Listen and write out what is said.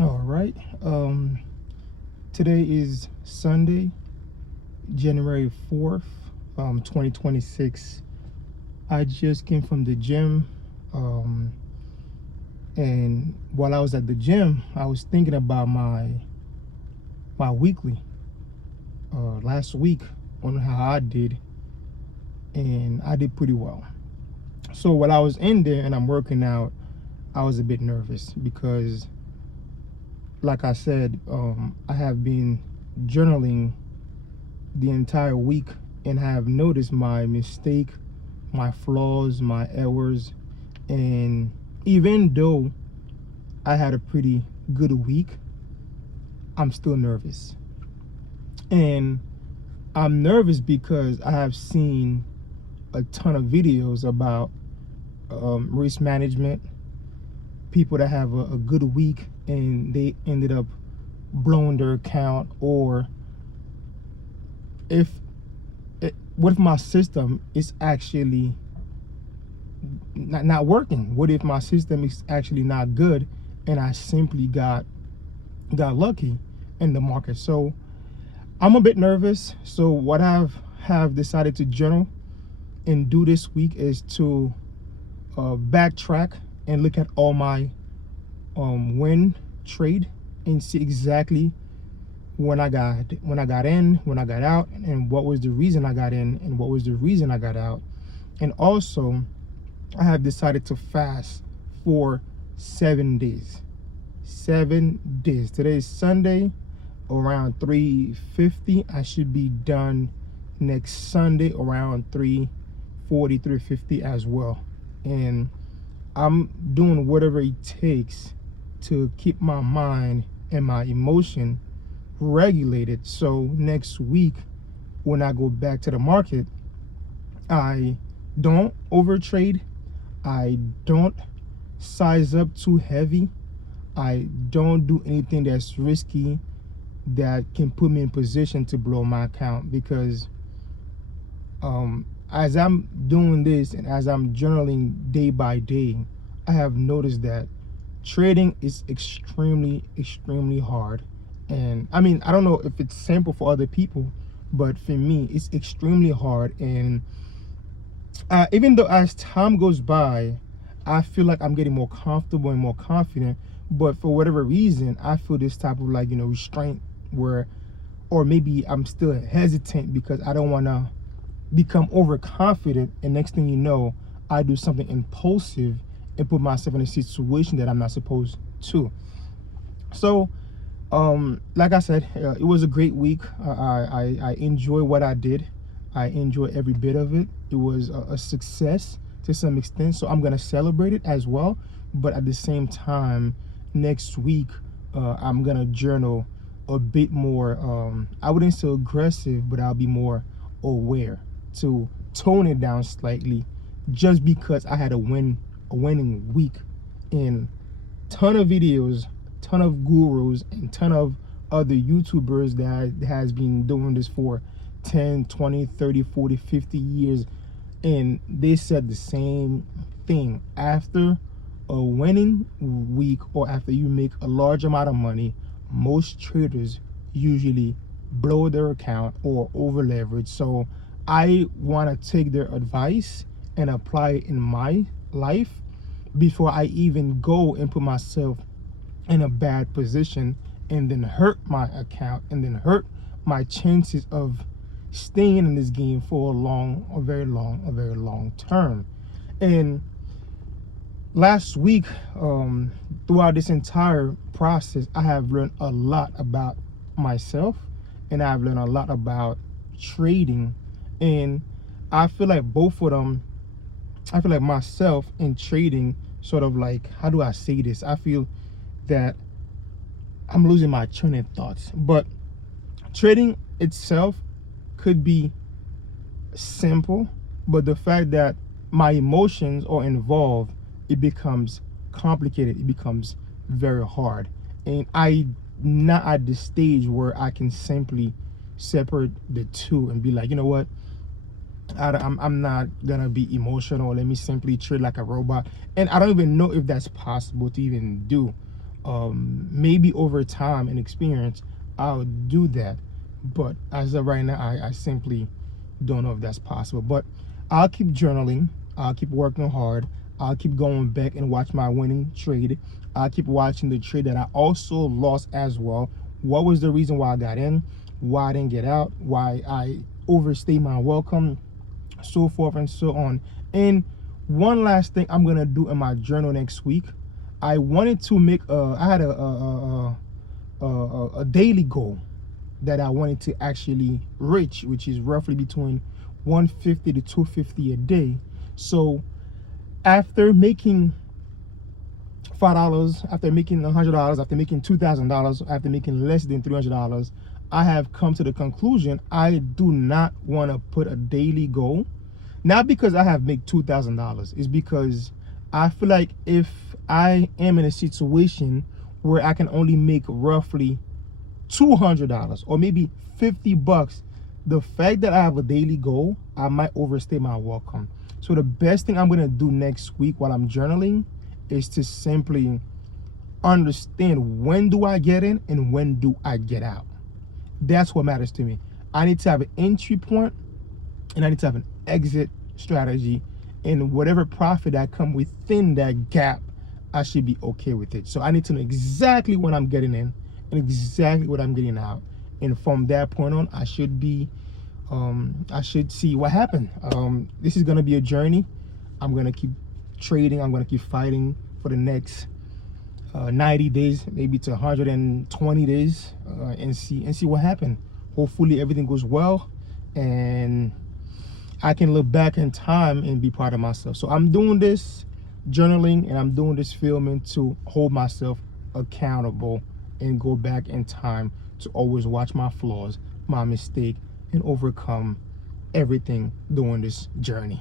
All right. Today is Sunday, January 4th, 2026. I just came from the gym. Um, and while I was at the gym, I was thinking about my weekly last week on how I did, and I did pretty well. So while I was in there and I'm working out, I was a bit nervous because, like I said, I have been journaling the entire week and have noticed my mistake, my flaws, my errors. And even though I had a pretty good week, I'm still nervous. And I'm nervous because I have seen a ton of videos about risk management, people that have a good week and they ended up blowing their account, or if what if my system is actually not working? What if my system is actually not good and I simply got lucky in the market? So I'm a bit nervous. So what have decided to journal and do this week is to backtrack and look at all my win trade and see exactly when I got in, when I got out, and what was the reason I got in and what was the reason I got out. And also, I have decided to fast for 7 days. 7 days. Today is Sunday, around 3:50. I should be done next Sunday around 3:40, 3:50 as well. And I'm doing whatever it takes to keep my mind and my emotion regulated, so next week when I go back to the market, I don't overtrade, I don't size up too heavy, I don't do anything that's risky that can put me in position to blow my account. Because as I'm doing this and as I'm journaling day by day, I have noticed that trading is extremely hard. And I mean, I don't know if it's simple for other people, but for me it's extremely hard. And even though as time goes by, I feel like I'm getting more comfortable and more confident, but for whatever reason I feel this type of, like, restraint, where, or maybe I'm still hesitant because I don't want to become overconfident, and next thing you know, I do something impulsive and put myself in a situation that I'm not supposed to. So like I said, it was a great week. I enjoy what I did. I enjoy every bit of it. It was a success to some extent, so I'm gonna celebrate it as well. But at the same time, next week I'm gonna journal a bit more, I wouldn't say aggressive, but I'll be more aware, to tone it down slightly, just because I had a winning week. And ton of videos, ton of gurus, and ton of other YouTubers that has been doing this for 10, 20, 30, 40, 50 years, and they said the same thing. After a winning week, or after you make a large amount of money, most traders usually blow their account or over leverage. So I want to take their advice and apply it in my life before I even go and put myself in a bad position and then hurt my account and then hurt my chances of staying in this game for a very long term. And last week, throughout this entire process, I have learned a lot about myself, and I've learned a lot about trading. And I feel like both of them, I feel like myself and trading, sort of like, how do I say this? I feel that I'm losing my train of thoughts. But trading itself could be simple, but the fact that my emotions are involved, it becomes complicated, it becomes very hard. And I'm not at the stage where I can simply separate the two and be like, you know what, I'm not gonna be emotional, let me simply trade like a robot. And I don't even know if that's possible to even do. Maybe over time and experience, I'll do that. But as of right now, I simply don't know if that's possible. But I'll keep journaling. I'll keep working hard. I'll keep going back and watch my winning trade. I'll keep watching the trade that I also lost as well. What was the reason why I got in? Why I didn't get out? Why I overstayed my welcome? So forth and so on. And one last thing I'm gonna do in my journal next week. I wanted to make I had a daily goal that I wanted to actually reach, which is roughly between 150 to 250 a day. So after making $5, after making $100, after making $2,000, after making less than $300, I have come to the conclusion I do not want to put a daily goal. Not because I have made $2,000, it's because I feel like if I am in a situation where I can only make roughly $200 or maybe $50, the fact that I have a daily goal, I might overstay my welcome. So the best thing I'm gonna do next week while I'm journaling is to simply understand, when do I get in and when do I get out. That's what matters to me. I need to have an entry point and I need to have an exit strategy, and whatever profit that come within that gap, I should be okay with it. So I need to know exactly what I'm getting in and exactly what I'm getting out, and from that point on, I should be I should see what happened. This is gonna be a journey. I'm gonna keep trading. I'm gonna keep fighting for the next 90 days, maybe to 120 days, and see what happened. Hopefully everything goes well and I can look back in time and be proud of myself. So I'm doing this journaling and I'm doing this filming to hold myself accountable and go back in time to always watch my flaws, my mistake, and overcome everything during this journey.